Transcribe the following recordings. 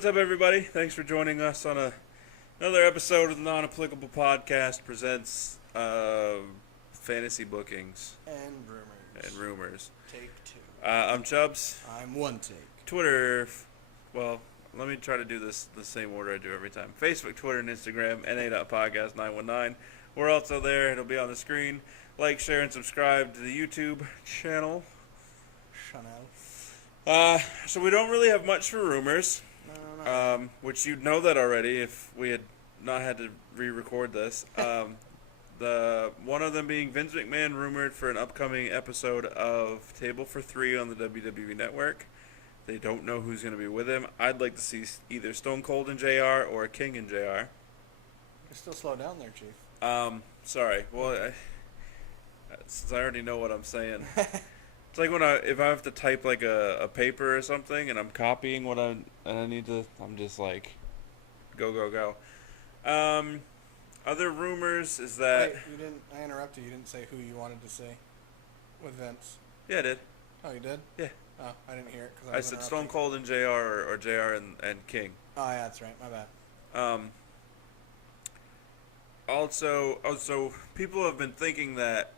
What's up, everybody? Thanks for joining us on another episode of the Non-Applicable Podcast presents fantasy bookings And rumors. and rumors. Take two. I'm Chubbs. I'm one take. Twitter, well, let me try to do this the same order I do every time. Facebook, Twitter, and Instagram, na.podcast919. We're also there. It'll be on the screen. Like, share, and subscribe to the YouTube channel. Chanel. So we don't really have much for rumors. No. Which you'd know that already if we had not had to re-record this. The one of them being Vince McMahon rumored for an upcoming episode of Table for Three on the WWE Network. They don't know who's going to be with him. I'd like to see either Stone Cold and JR or King and JR. You're still slow down there, Chief. Sorry. Well, since I already know what I'm saying. It's like if I have to type like a paper or something and I'm copying what I need to, I'm just like, go. Other rumors is that... Wait, I interrupted. You didn't say who you wanted to say with Vince. Yeah, I did. Oh, you did? Yeah. Oh, I didn't hear it. I said Stone Cold and JR or JR and King. Oh, yeah, that's right. My bad. So people have been thinking that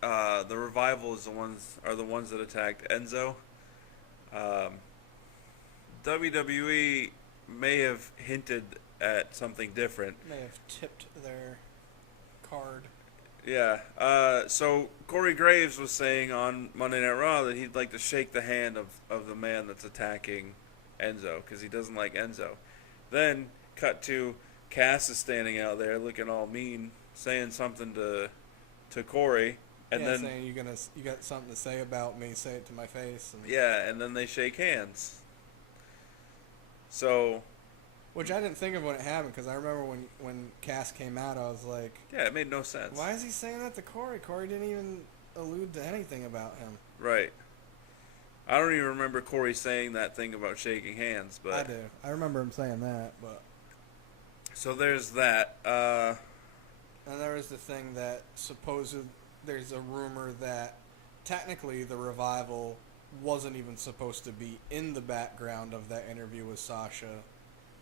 the Revival are the ones that attacked Enzo. WWE may have hinted at something different. May have tipped their card. Yeah. So Corey Graves was saying on Monday Night Raw that he'd like to shake the hand of the man that's attacking Enzo because he doesn't like Enzo. Then cut to Cass is standing out there looking all mean, saying something to Corey. And then saying you got something to say about me, say it to my face. And then they shake hands. So, which I didn't think of when it happened, because I remember when Cass came out, I was like, yeah, it made no sense. Why is he saying that to Corey? Corey didn't even allude to anything about him. Right. I don't even remember Corey saying that thing about shaking hands, but I do. I remember him saying that, but so there's that. And there was the thing that there's a rumor that technically the Revival wasn't even supposed to be in the background of that interview with Sasha,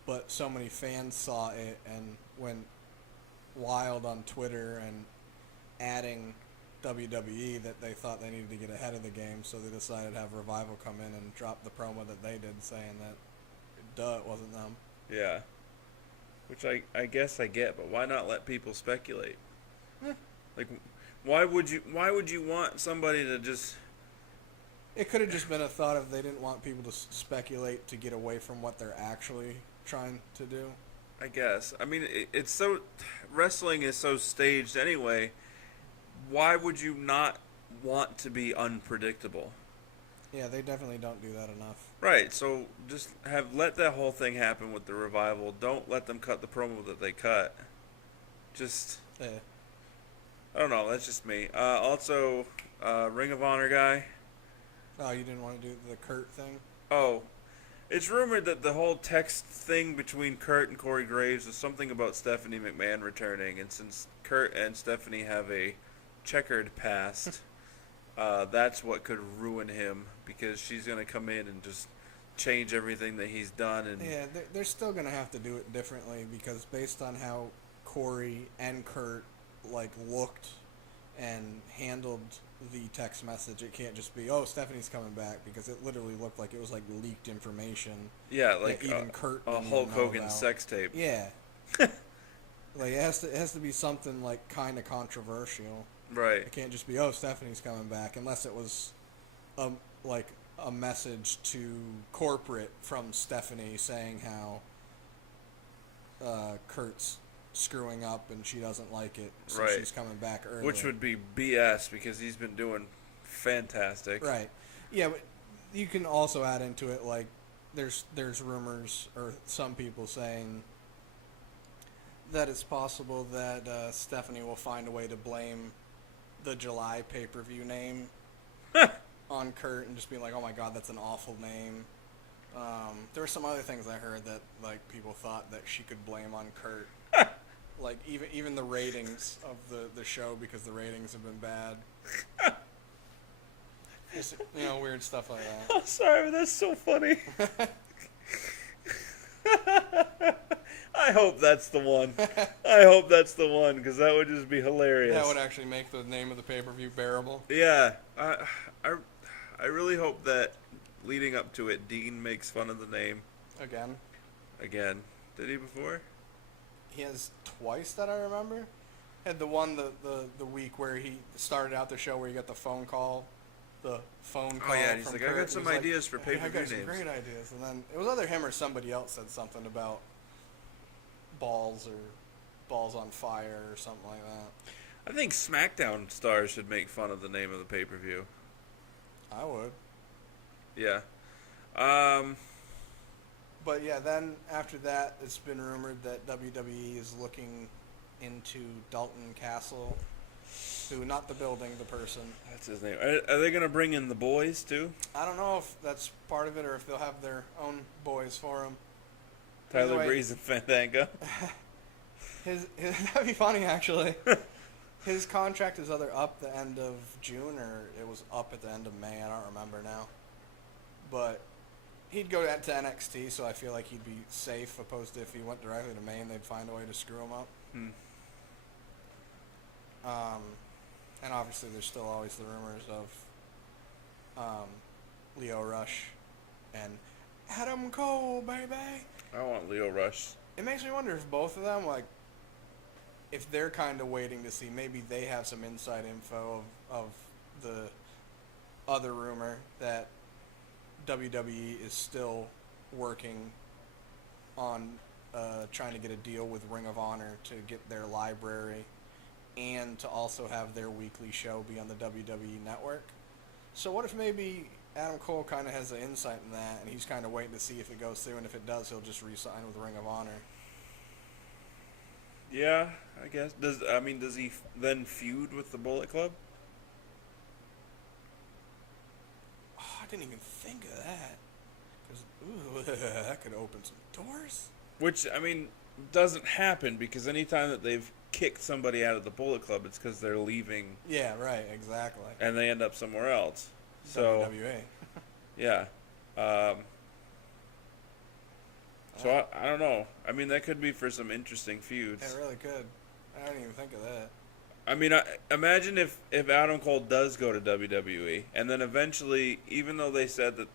but so many fans saw it and went wild on Twitter and adding WWE that they thought they needed to get ahead of the game, so they decided to have Revival come in and drop the promo that they did saying that, it wasn't them. Yeah. Which I guess I get, but why not let people speculate? Like, why would you want somebody to just... It could have just been a thought of they didn't want people to speculate to get away from what they're actually trying to do. I guess. I mean, it's so... Wrestling is so staged anyway. Why would you not want to be unpredictable? Yeah, they definitely don't do that enough. Right, so just let that whole thing happen with the Revival. Don't let them cut the promo that they cut. Just... Yeah. I don't know, that's just me. Also, Ring of Honor guy. Oh, you didn't want to do the Kurt thing? Oh, it's rumored that the whole text thing between Kurt and Corey Graves was something about Stephanie McMahon returning, and since Kurt and Stephanie have a checkered past, that's what could ruin him, because she's going to come in and just change everything that he's done. And yeah, they're still going to have to do it differently, because based on how Corey and Kurt looked and handled the text message, it can't just be, oh, Stephanie's coming back, because it literally looked like it was leaked information. Yeah, like even Kurt a Hulk Hogan sex tape. Yeah. It has to be something kind of controversial. Right. It can't just be, oh, Stephanie's coming back, unless it was a message to corporate from Stephanie saying how Kurt's screwing up and she doesn't like it, so she's coming back early. Which would be BS, because he's been doing fantastic. Right. Yeah, but you can also add into it, there's rumors, or some people saying that it's possible that Stephanie will find a way to blame the July pay-per-view name on Kurt and just be like, oh my god, that's an awful name. There were some other things I heard that people thought that she could blame on Kurt. Even the ratings of the show, because the ratings have been bad. Just, weird stuff like that. Oh, sorry, that's so funny. I hope that's the one. I hope that's the one, because that would just be hilarious. That would actually make the name of the pay-per-view bearable. Yeah, I really hope that leading up to it, Dean makes fun of the name again. Did he before? He has twice that I remember. Had the one the week where he started out the show where you got the phone call. Oh yeah, he's like, Kurt. I got some ideas for pay-per-view I got some names. great ideas. And then it was either him or somebody else said something about balls on fire or something like that. I think SmackDown stars should make fun of the name of the pay-per-view. I would. Yeah. But yeah, then after that, it's been rumored that WWE is looking into Dalton Castle, who, not the building, the person. That's his name. Are they going to bring in the boys, too? I don't know if that's part of it or if they'll have their own boys for him. Tyler Breeze and Fandango. That'd be funny, actually. His contract is either up the end of June or it was up at the end of May. I don't remember now. But he'd go to NXT, so I feel like he'd be safe, opposed to if he went directly to Maine, they'd find a way to screw him up. And obviously there's still always the rumors of Lio Rush and Adam Cole, baby. I want Lio Rush. It makes me wonder if both of them, like, if they're kind of waiting to see, maybe they have some inside info of the other rumor that WWE is still working on trying to get a deal with Ring of Honor to get their library and to also have their weekly show be on the WWE Network. So what if maybe Adam Cole kind of has an insight in that, and he's kind of waiting to see if it goes through, and if it does, he'll just re-sign with Ring of Honor. Yeah, I guess. Does he then feud with the Bullet Club? Oh, I didn't even think of that. Because, that could open some doors. Which, doesn't happen, because anytime that they've kicked somebody out of the Bullet Club, it's because they're leaving. Yeah, right, exactly. And they end up somewhere else. So, WWE. yeah. So I don't know. That could be for some interesting feuds. It really could. I didn't even think of that. Imagine if Adam Cole does go to WWE, and then eventually, even though they said that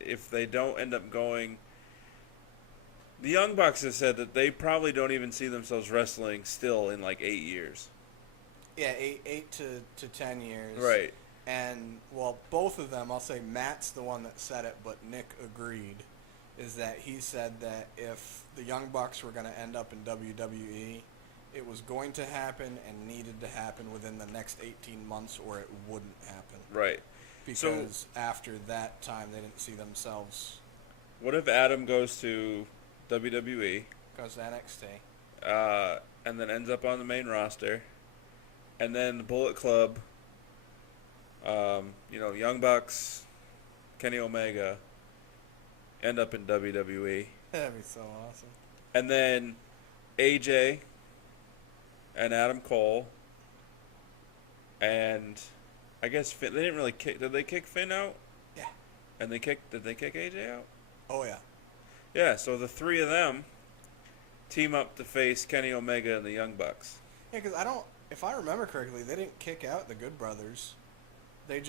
if they don't end up going, the Young Bucks have said that they probably don't even see themselves wrestling still in like 8 years. Yeah, 8 to 10 years. Right. And, well, both of them, I'll say Matt's the one that said it, but Nick agreed, is that he said that if the Young Bucks were going to end up in WWE, it was going to happen and needed to happen within the next 18 months or it wouldn't happen. Right. Because after that time, they didn't see themselves. What if Adam goes to WWE? Goes to NXT. And then ends up on the main roster. And then the Bullet Club, Young Bucks, Kenny Omega, end up in WWE. That'd be so awesome. And then AJ and Adam Cole, and I guess Finn, they didn't really kick. Did they kick Finn out? Yeah. And did they kick AJ out? Oh yeah. Yeah. So the three of them team up to face Kenny Omega and the Young Bucks. Yeah, because if I remember correctly, they didn't kick out the Good Brothers. They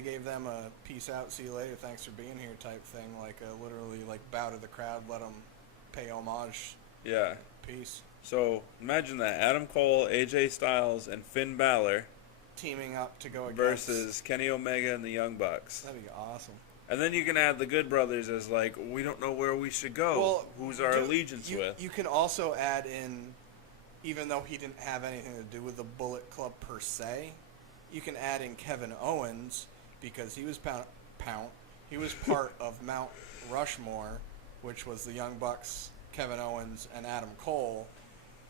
gave them a peace out, see you later, thanks for being here type thing, like literally like bow to the crowd, let them pay homage. Yeah. Peace. So imagine that: Adam Cole, AJ Styles, and Finn Balor teaming up to go against versus Kenny Omega and the Young Bucks. That'd be awesome. And then you can add the Good Brothers as like, we don't know where we should go. Well, who's our allegiance with? You can also add in, even though he didn't have anything to do with the Bullet Club per se, you can add in Kevin Owens because he was he was part of Mount Rushmore, which was the Young Bucks, Kevin Owens, and Adam Cole,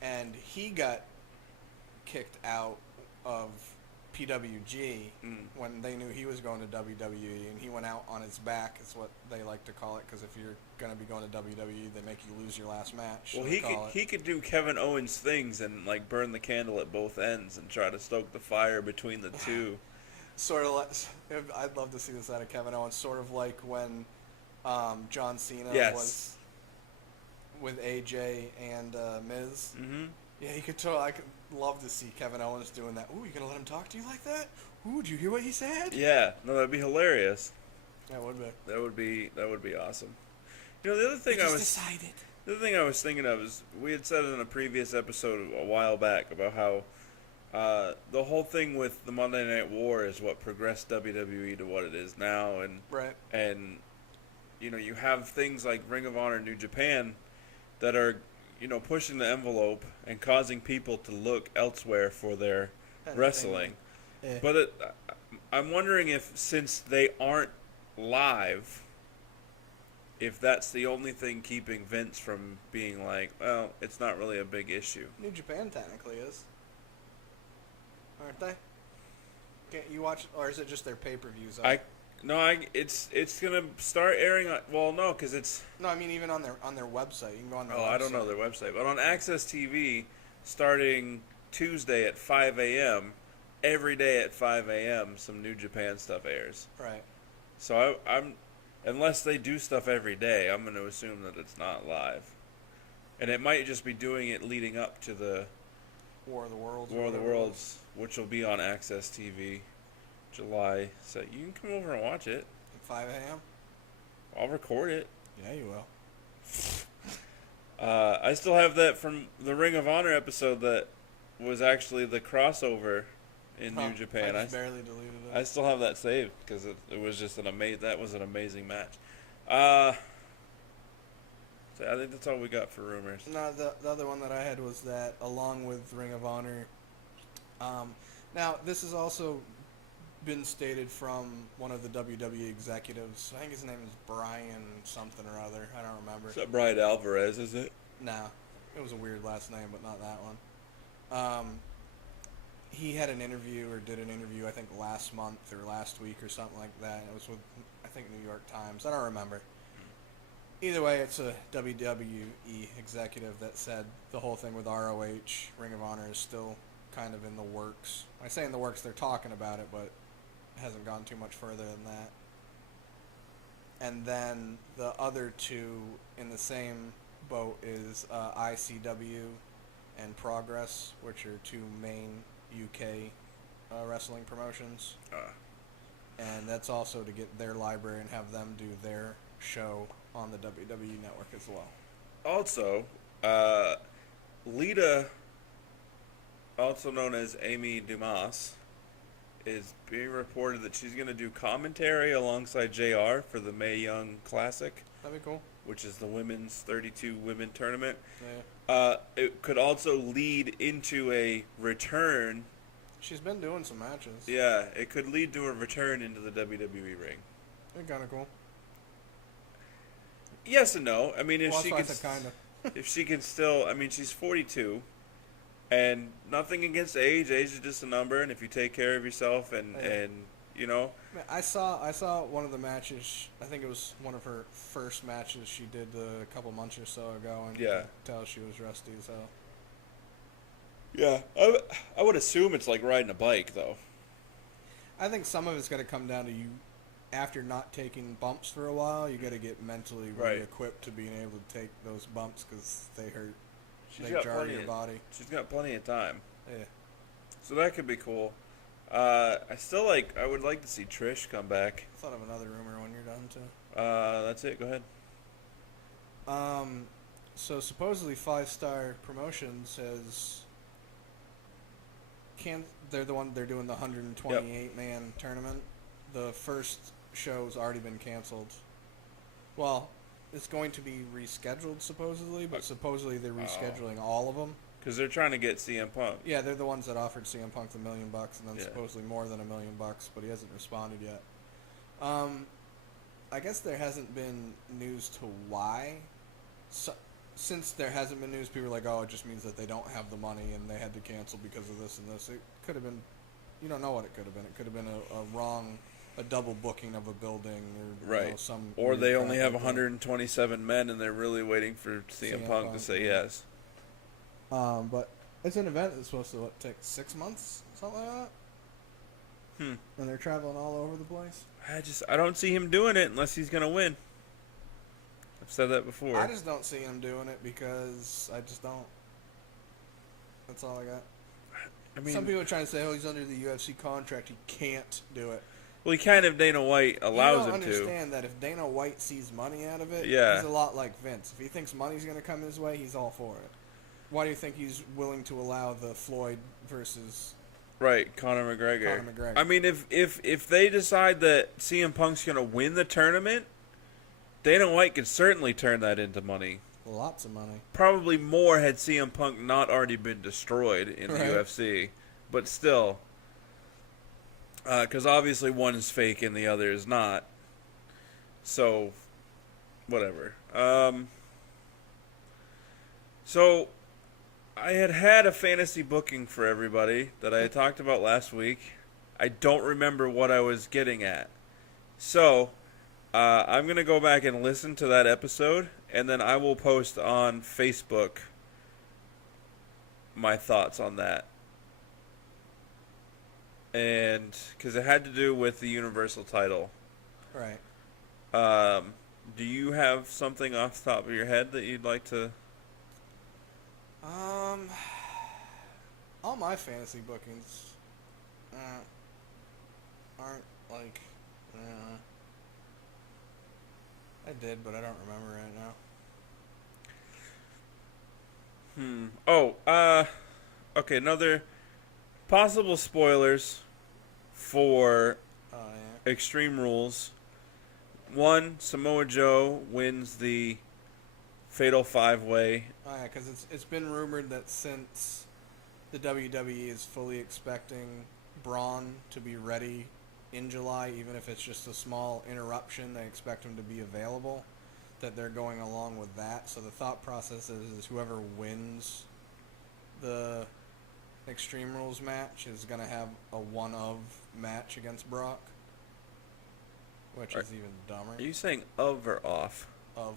and he got kicked out of PWG when they knew he was going to WWE, and he went out on his back, is what they like to call it, because if you're going to be going to WWE, they make you lose your last match. Well, he could do Kevin Owens things and like burn the candle at both ends and try to stoke the fire between the two. Sort of like, I'd love to see this out of Kevin Owens, sort of like when John Cena with AJ and Miz. Mm-hmm. Yeah, you could tell. I could love to see Kevin Owens doing that. Ooh, you gonna let him talk to you like that? Ooh, did you hear what he said? Yeah, no, that'd be hilarious. That would be. That would be awesome. You know, the other thing We just decided. the other thing I was thinking of is we had said in a previous episode a while back about how the whole thing with the Monday Night War is what progressed WWE to what it is now, Right. and you know, you have things like Ring of Honor, New Japan, that are, you know, pushing the envelope and causing people to look elsewhere for their wrestling. Yeah. But I'm wondering if, since they aren't live, if that's the only thing keeping Vince from being like, well, it's not really a big issue. New Japan technically is, aren't they? Can't you watch, or is it just their pay-per-views? It's gonna start airing on. Well, no, because it's. No, I mean even on their website. You can go on their Oh, website. I don't know their website, but on Access TV, starting Tuesday at 5 a.m. Every day at 5 a.m. some New Japan stuff airs. Right. So I'm, unless they do stuff every day, I'm going to assume that it's not live, and it might just be doing it leading up to the War of the Worlds. War of the Worlds, which will be on Access TV, July. So you can come over and watch it. At 5 a.m. I'll record it. Yeah, you will. I still have that from the Ring of Honor episode that was actually the crossover in New Japan. I just barely deleted it. I still have that saved because it was just an amazing match. So I think that's all we got for rumors. No, the other one that I had was that along with Ring of Honor. Now this has also been stated from one of the WWE executives. I think his name is Brian something or other. I don't remember. Is that Brian Alvarez, is it? No, it was a weird last name, but not that one. He had an interview, or did an interview, I think last month or last week or something like that. And it was with, I think, New York Times. I don't remember. Either way, it's a WWE executive that said the whole thing with ROH, Ring of Honor, is still kind of in the works. When I say in the works, they're talking about it, but it hasn't gone too much further than that. And then the other two in the same boat is ICW and Progress, which are two main UK wrestling promotions. And that's also to get their library and have them do their show on the WWE network as well. Also, Lita, also known as Amy Dumas, is being reported that she's going to do commentary alongside JR for the Mae Young Classic. That'd be cool. Which is the women's 32 women tournament. Yeah. It could also lead into a return. She's been doing some matches. Yeah, it could lead to a return into the WWE ring. They're kind of cool. Yes and no. I mean, if she can still, I mean, she's 42, and nothing against age. Age is just a number, and if you take care of yourself and you know. I saw one of the matches. I think it was one of her first matches she did a couple months or so ago, and you could tell she was rusty as hell. Yeah, I would assume it's like riding a bike, though. I think some of it's going to come down to you. After not taking bumps for a while, you got to get mentally re-equipped to being able to take those bumps because they hurt. They jar your body. She's got plenty of time. Yeah. So that could be cool. I would like to see Trish come back. I thought of another rumor when you're done too. That's it. Go ahead. So supposedly 5-Star Promotions they're doing the 128-man tournament. The first show's already been canceled. Well, it's going to be rescheduled supposedly, but supposedly they're rescheduling all of them. Because they're trying to get CM Punk. Yeah, they're the ones that offered CM Punk $1 million, and then supposedly more than $1 million, but he hasn't responded yet. I guess there hasn't been news to why. Since there hasn't been news, people are like, oh, it just means that they don't have the money and they had to cancel because of this and this. It could have been, you don't know what it could have been. It could have been a double booking of a building, or you know, some. Or they only have 127 men, and they're really waiting for CM Punk to say yes. But it's an event that's supposed to take 6 months, something like that. And they're traveling all over the place. I don't see him doing it unless he's gonna win. I've said that before. I just don't see him doing it because I just don't. That's all I got. I mean, Some people are trying to say, "Oh, he's under the UFC contract. He can't do it." well, he can if Dana White allows you him don't understand that if Dana White sees money out of it, Yeah. he's a lot like Vince. If he thinks money's going to come his way, he's all for it. Why do you think he's willing to allow the Floyd versus to. Right, Conor McGregor. Conor McGregor? I mean, if they decide that CM Punk's going to win the tournament, Dana White could certainly turn that into money. Lots of money. Probably more had CM Punk not already been destroyed in the Right. UFC. But still. Because obviously one is fake and the other is not. So, whatever. So, I had a fantasy booking for everybody that I had talked about last week. I don't remember what I was getting at. So, I'm going to go back and listen to that episode, and then I will post on Facebook my thoughts on that. And because it had to do with the Universal title. Right. Do you have something off the top of your head that you'd like to... All my fantasy bookings aren't like. I did, but I don't remember right now. Okay, another possible spoilers for Oh yeah. Extreme Rules. One, Samoa Joe wins the Fatal 5-Way. Oh yeah, because it's been rumored that since the WWE is fully expecting Braun to be ready in July, even if it's just a small interruption, they expect him to be available, that they're going along with that. So the thought process is whoever wins the Extreme Rules match is going to have a one-of match against Brock, which is even dumber. Are you saying of or off? Of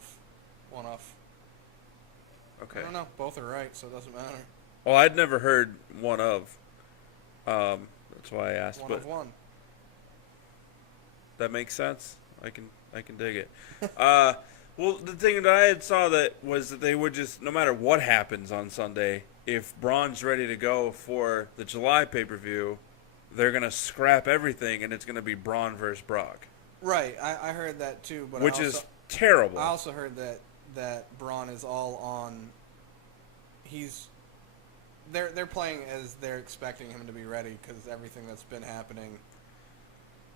one-off. Okay. I don't know. Both are right, so it doesn't matter. Well, I'd never heard one of. That's why I asked. One but of one. that makes sense. I can dig it. Well, the thing that I had saw that was that they would just, no matter what happens on Sunday, if Braun's ready to go for the July pay-per-view, they're gonna scrap everything and it's gonna be Braun versus Brock. Right. I heard that too, but Which is terrible. I also heard that Braun is all on. They're playing as they're expecting him to be ready because everything that's been happening,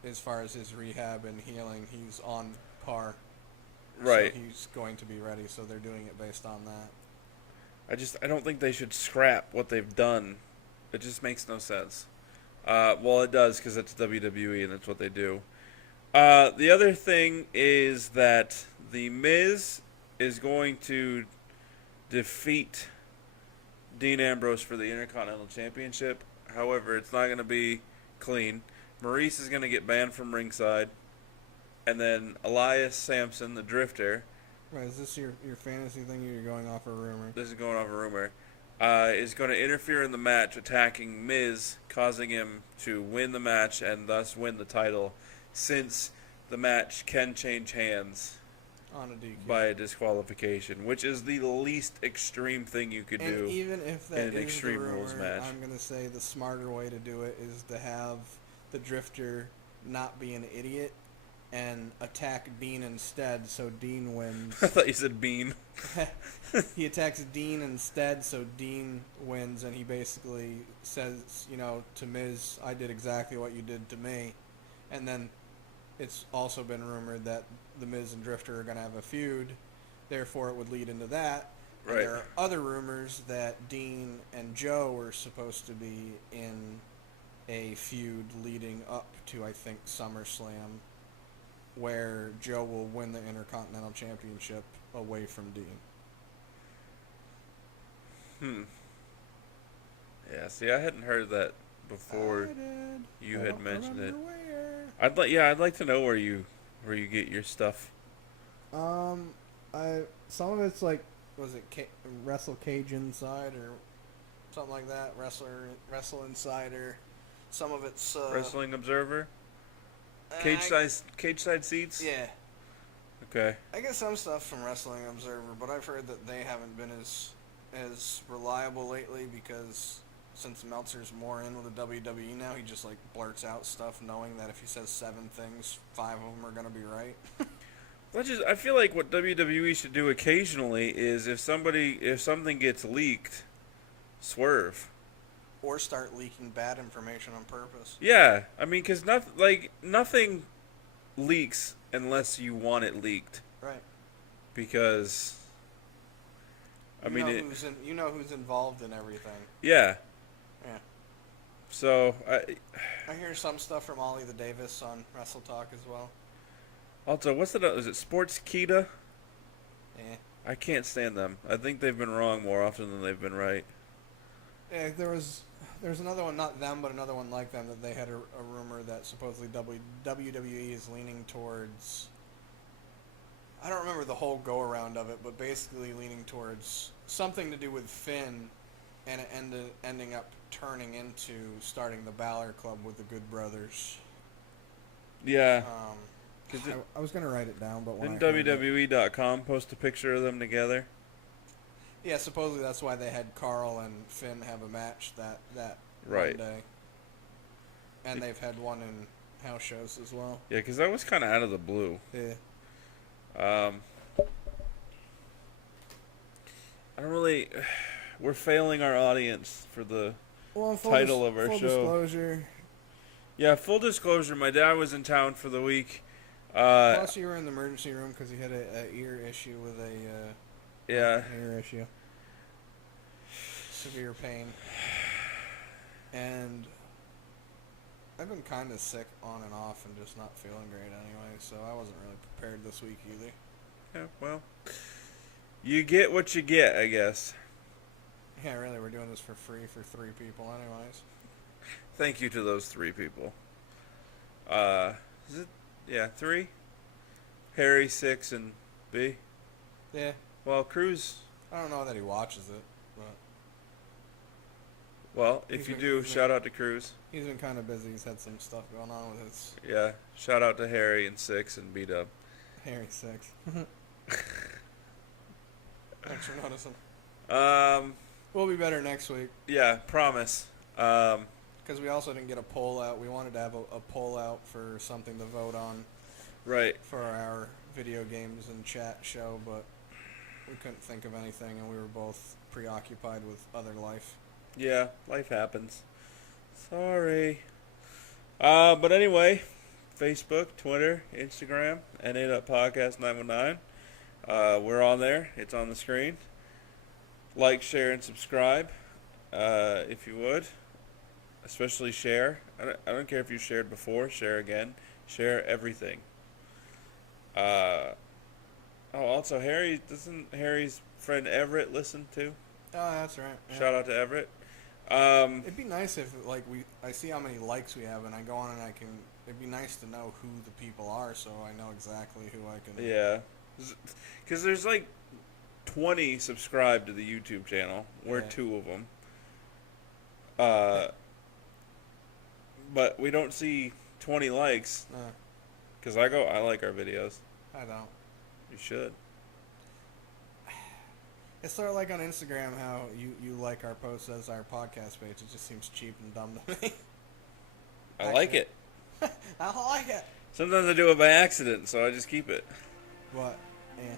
as far as his rehab and healing, he's on par. Right. So he's going to be ready. So they're doing it based on that. I don't think they should scrap what they've done. It just makes no sense. Well, it does because it's WWE and that's what they do. The other thing is that The Miz is going to defeat Dean Ambrose for the Intercontinental Championship. However, it's not going to be clean. Maurice is going to get banned from ringside. And then Elias Sampson, the Drifter. Right, is this your fantasy thing or you're going off a rumor? This is going off a rumor. Is going to interfere in the match, attacking Miz, causing him to win the match and thus win the title, since the match can change hands On a DQ. by a disqualification, which is the least extreme thing you could do. And even if that in an is Extreme the rumor, Rules match. I'm going to say the smarter way to do it is to have the Drifter not be an idiot and attack Dean instead, so Dean wins. I thought you said Bean. He attacks Dean instead, so Dean wins, and he basically says, to Miz, I did exactly what you did to me. And then it's also been rumored that the Miz and Drifter are going to have a feud, therefore it would lead into that. And Right. there are other rumors that Dean and Joe were supposed to be in a feud leading up to, I think, SummerSlam, where Joe will win the Intercontinental Championship away from Dean. Yeah, see, I hadn't heard that before I did. you I had don't mentioned it. remember where. I'd like to know where you get your stuff. Some of it's like, was it Wrestle Cage Inside or something like that? Wrestle Insider. Some of it's Wrestling Observer, I- cage side seats. Yeah. Okay. I get some stuff from Wrestling Observer, but I've heard that they haven't been as reliable lately because since Meltzer's more in with the WWE now, he just like blurts out stuff knowing that if he says 7 things, 5 of them are gonna be right. I feel like what WWE should do occasionally is if something gets leaked, swerve. Or start leaking bad information on purpose. Yeah, I mean, because nothing leaks unless you want it leaked. Right. Because, you know who's involved in everything. Yeah. Yeah. So I hear some stuff from Ollie the Davis on Wrestle Talk as well. Also, is it Sports Kita? Yeah. I can't stand them. I think they've been wrong more often than they've been right. Yeah, there's another one, not them, but another one like them, that they had a rumor that supposedly WWE is leaning towards, I don't remember the whole go-around of it, but basically leaning towards something to do with Finn, and it ending up turning into starting the Balor Club with the Good Brothers. Yeah. I was going to write it down, but when didn't WWE.com post a picture of them together? Yeah, supposedly that's why they had Carl and Finn have a match that right. one day. And they've had one in house shows as well. Yeah, because that was kind of out of the blue. Yeah. I don't really... We're failing our audience for the title of our show. Full disclosure. Yeah, full disclosure, my dad was in town for the week. Plus you were in the emergency room because he had a ear issue with yeah. Ear issue. Severe pain. And I've been kind of sick on and off and just not feeling great anyway, so I wasn't really prepared this week either. Yeah, well, you get what you get, I guess. Yeah, really, we're doing this for free for 3 people anyways. Thank you to those 3 people. Is it? Yeah, 3? Harry, 6, and B? Yeah. Well, Cruz... I don't know that he watches it, but... Well, if you do, shout out to Cruz. He's been kind of busy. He's had some stuff going on with his... Yeah, shout out to Harry and 6 and B-Dub. Harry 6. Thanks for noticing. We'll be better next week. Yeah, promise. Because we also didn't get a poll out. We wanted to have a poll out for something to vote on. Right. For our video games and chat show, but we couldn't think of anything, and we were both preoccupied with other life. Yeah, life happens. Sorry. But anyway, Facebook, Twitter, Instagram, NA.podcast919. We're on there. It's on the screen. Like, share, and subscribe, if you would. Especially share. I don't care if you shared before. Share again. Share everything. Also, doesn't Harry's friend Everett listen too? Oh, that's right. Yeah. Shout out to Everett. It'd be nice if, like, I see how many likes we have, and I go on and it'd be nice to know who the people are, so I know exactly who I can... Yeah. Because there's, like, 20 subscribed to the YouTube channel. We're 2 of them. But we don't see 20 likes. No. Because I like our videos. I don't. You should. It's sort of like on Instagram how you like our posts as our podcast page. It just seems cheap and dumb to me. I like it. I like it. Sometimes I do it by accident, so I just keep it. What? Yeah.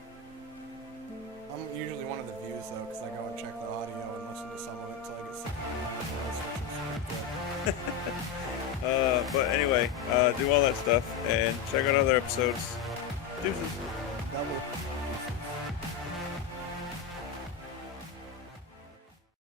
I'm usually one of the views, though, because I go and check the audio and listen to some of it until I get sick of it. But anyway, do all that stuff and check out other episodes. Deuces. Double.